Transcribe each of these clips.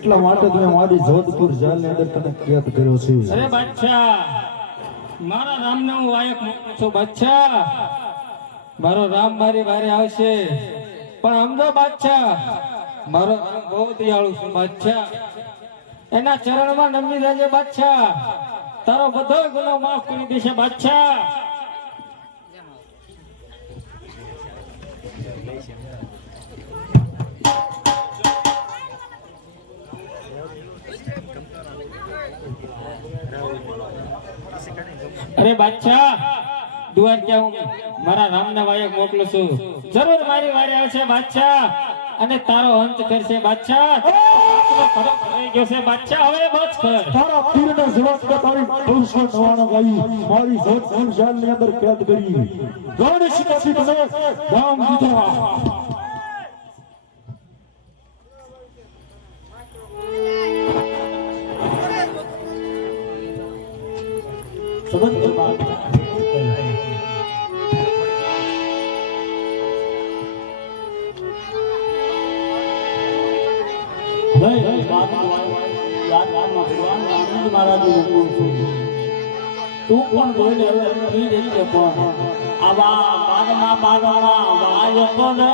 એટલા માટે મેં મારી જોધપુર જેલની અંદર તને કેદ કર્યો છે. અરે બાદશાહ, મારા રામને હું વાયક મૂકું છું બાદશાહ. મારો રામ મારી વારે આવશે, પણ સમજો બાદશાહ, મારો રામ બહુ દયાળુ છે બાદશાહ. એના ચરણમાં નમી જજે બાદશાહ, તારો બધો ગુનો માફ કરી દેશે બાદશાહ. અરે બાદશાહ, દુઆર ક્યાં હું મારા રામને વાયક મોકલું છું, જરૂર મારી વારે આવશે બાદશાહ અને તારો અંત કરશે બાદશાહ. ખરો થઈ ગયો છે બાદશાહ, હવે બસ કર. તારા પીરને જવાબ કે તારી 299 ગાઈ મારી જોધપુર જેલની અંદર કેદ કરી. ગણેશ પછી તને નામ દીધા. સમજ બાત ભાઈ ભગવાન રામજી મહારાજનું હુકમ છે. તું પણ જોઈ લે ઈ રીતે પણ આવા બારના બારણા વાયકો ને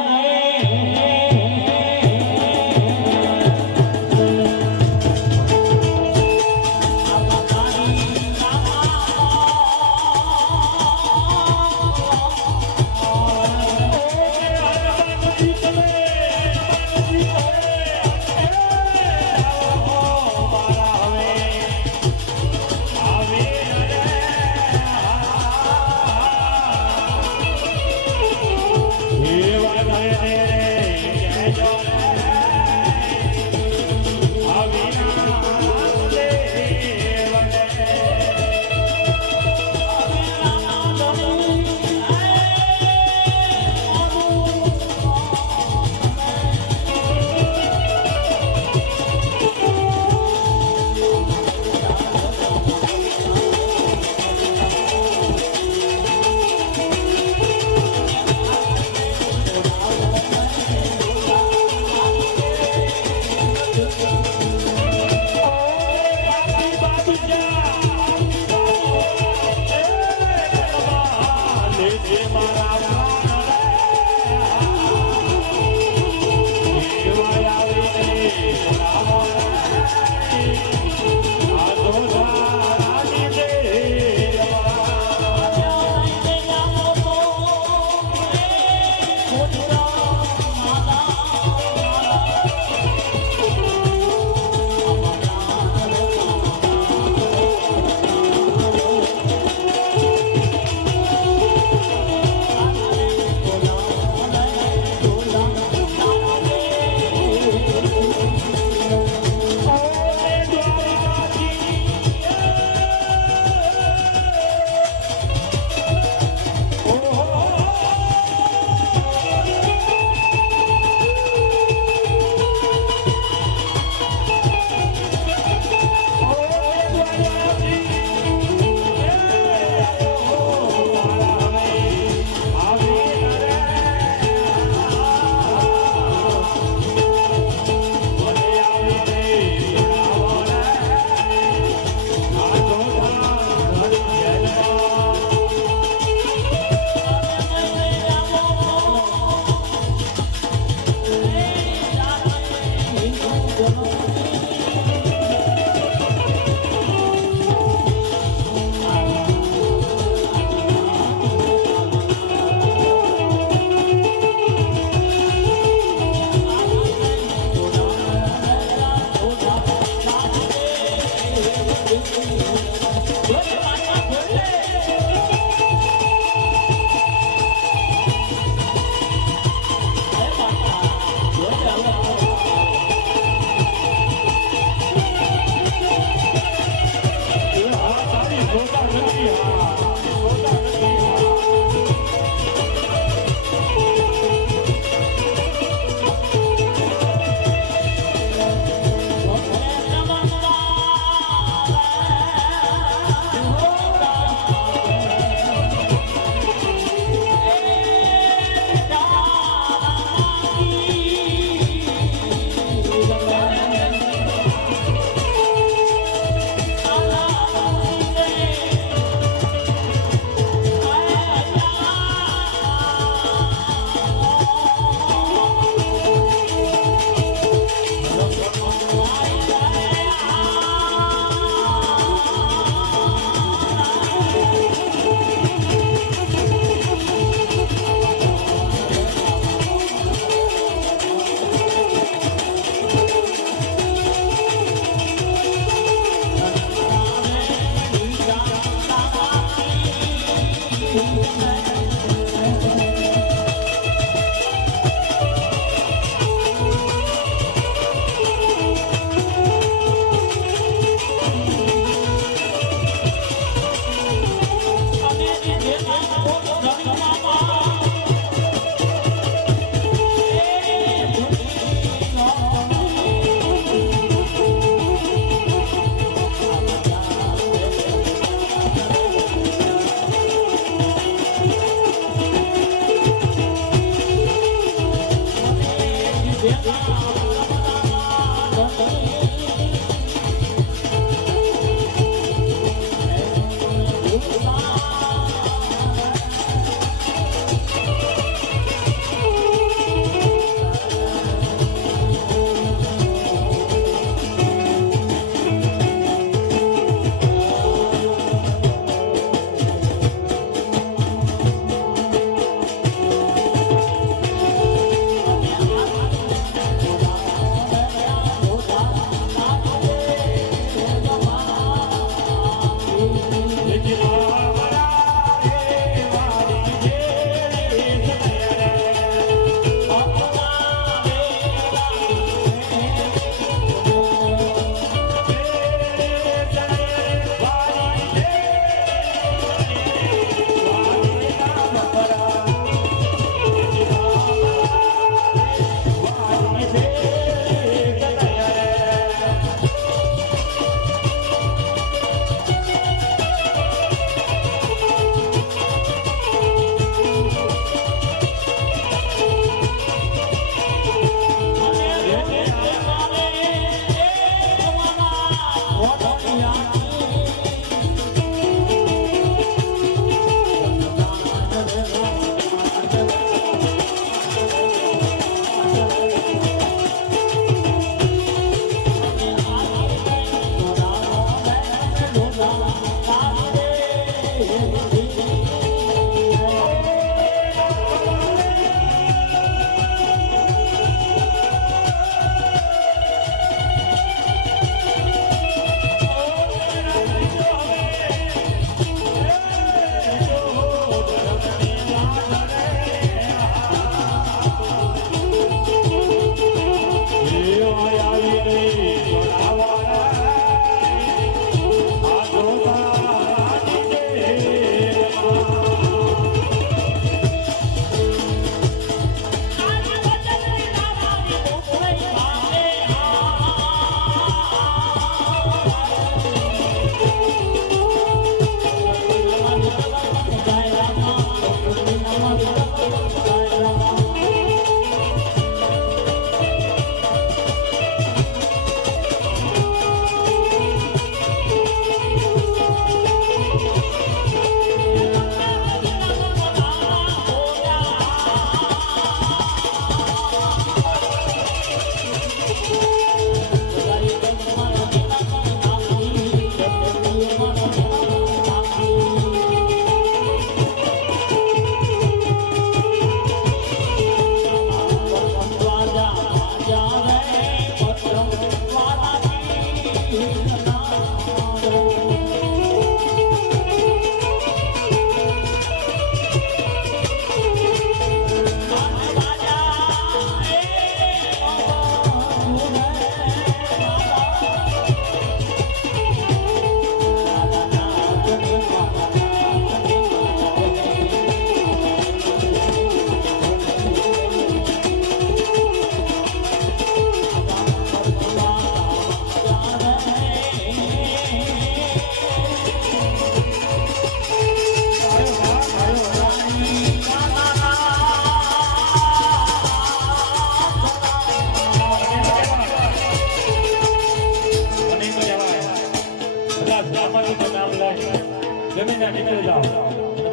બધા નીકળી જાઓ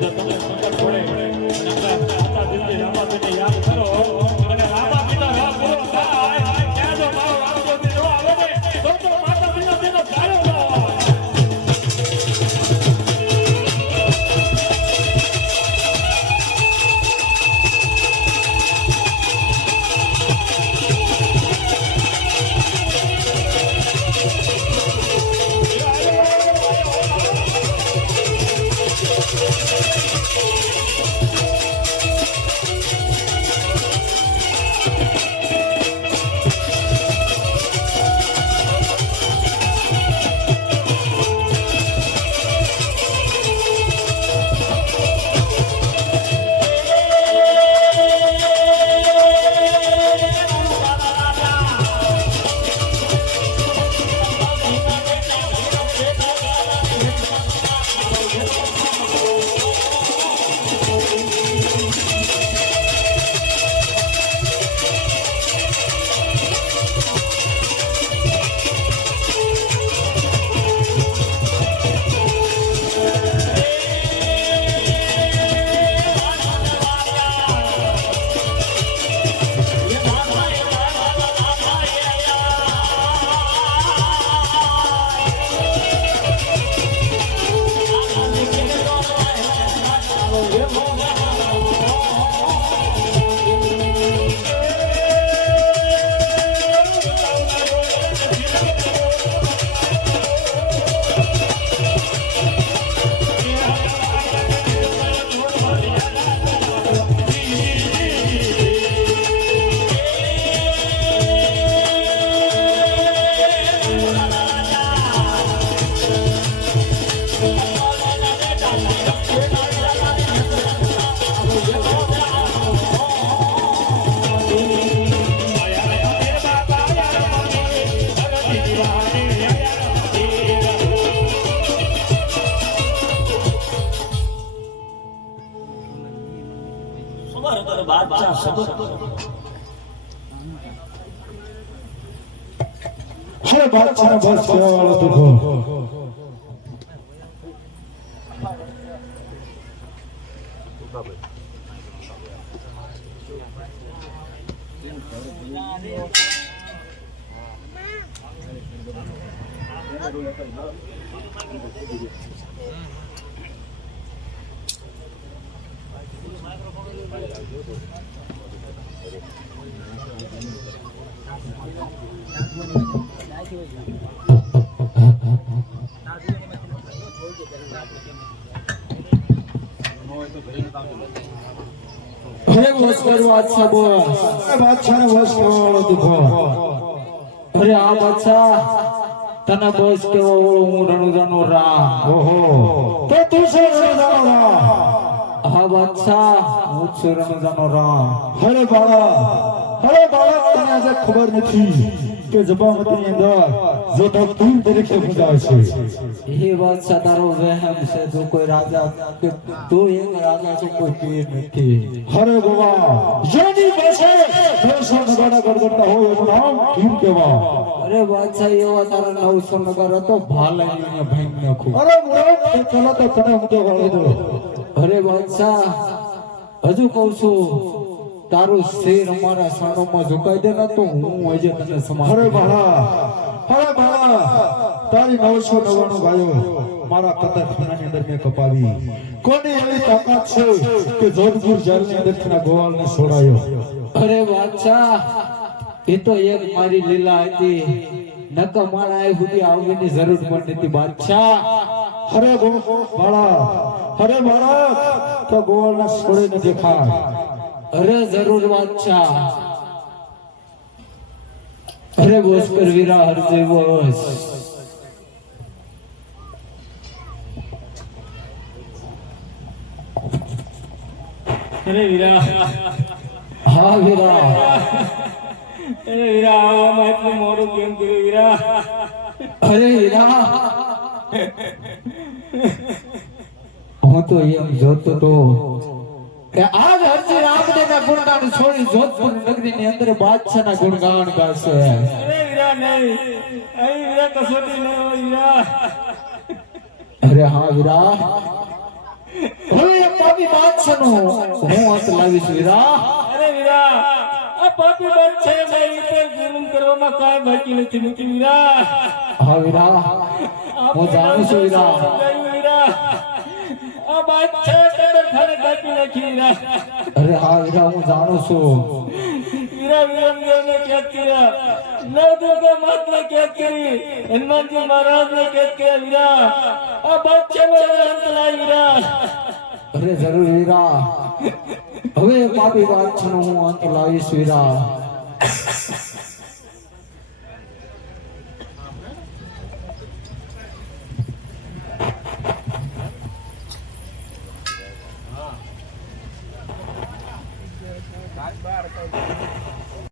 જો તમને સંકટ પડે અને આપણા દિલથી રામાપીરને યાદ કરો અને રામાપીરનો રામ પૂરો થાય ત્યાં જો મારો રામજોગી ન આવે ને તો માતાજીનો તેનો ગાળો ન આવે. હે બાદશાહ બસ સેવા વાળો તુકો અરે બસ કરો બાદશાહ બોસ. હે બાદશાહ બસ સેવા વાળો તુકો અરે આ બાદશાહ તને બોસ કેવો હું રણુજાનો રામ. ઓહો તો તું છે રણુજાનો રામ. હા બાદશાહ હું છું રણુજાનો રામ. હરે બાળક તને આજે ખબર નથી કે જબામતીની અંદર જોધા તું તરીકે પૂજાય છે. હે બાદશાહ તારો વહેમ છે. જો કોઈ રાજા કે તું એક રાજા છો કોઈ પીર નથી. હરે બાબા જેની પાસે દેશો નગાડા ગડગડતા હોય એનું નામ ભીમ કહેવાય. અરે બાદશાહ એવા તારા 900 નગર હતો ભાલાઈને ભાઈ નાખું. અરે મૂર્ખ તે ચલો તો તને ઊંધો વાળી દો. અરે બાદશાહ હજુ કહું છું તારું શેર અમારા સાણોમાં ઝુકાઈ દે ને તો હું આજે તને સમાન. હરે બાળા તારી 999 ગાયો મારા કતરખાનાની અંદર મેં કપાવી. કોની એવી તાકાત છે કે જોધપુર જેલની અંદરથી ના ગોવાળને છોડાયો. અરે બાદશાહ એ તો એક મારી લીલા હતી. નકા મારા આ સુધી આવવાની જરૂર પણ નથી બાદશાહ. હરે બાળા તો ગોવાળને છોડીને દેખાય. અરે જરૂર બાદશાહ. અરે બોસ કર વીરા હરજે બોસ. અરે વીરા હા વીરા. અરે વીરા આવામાં એટલું મોડું કેમ કર્યું વીરા? અરે વીરા હું તો એમ જોતો તો કે આજ હરજી રામદેવના ગુણગાન છોડી જોધપુર નગરીની અંદર બાદશાહના ગુણગાન ગાશે. અરે વીરા નહીં, અહીં વીરા કસોટી ન હોય વીરા. અરે હા વીરા હવે એ પાપી બાદશાહનો હું અંત લાવીશ વીરા. અરે વીરા આ પાપી બાદશાહ મારી ઉપર જુલમ કરવામાં કાંઈ બાકી નથી મૂકી વીરા. હા વીરા, હું જાણું છું વીરા. વીરા આ બાદશાહ કદર ખાને કાપી નાખી વીરા. અરે હા વીરા, હું જાણું છું. વીરા વિરમદેવને કેદ કર્યા, નવદુર્ગા માતને કેદ કરી, હનુમાનજી મહારાજને કેદ કર્યા વીરા. આ બાદશાહનો અંત લાય વીરા. અરે જરૂર વીરા, હવે પાપી બાદશાહનો હું અંત લાવીશ વીરા.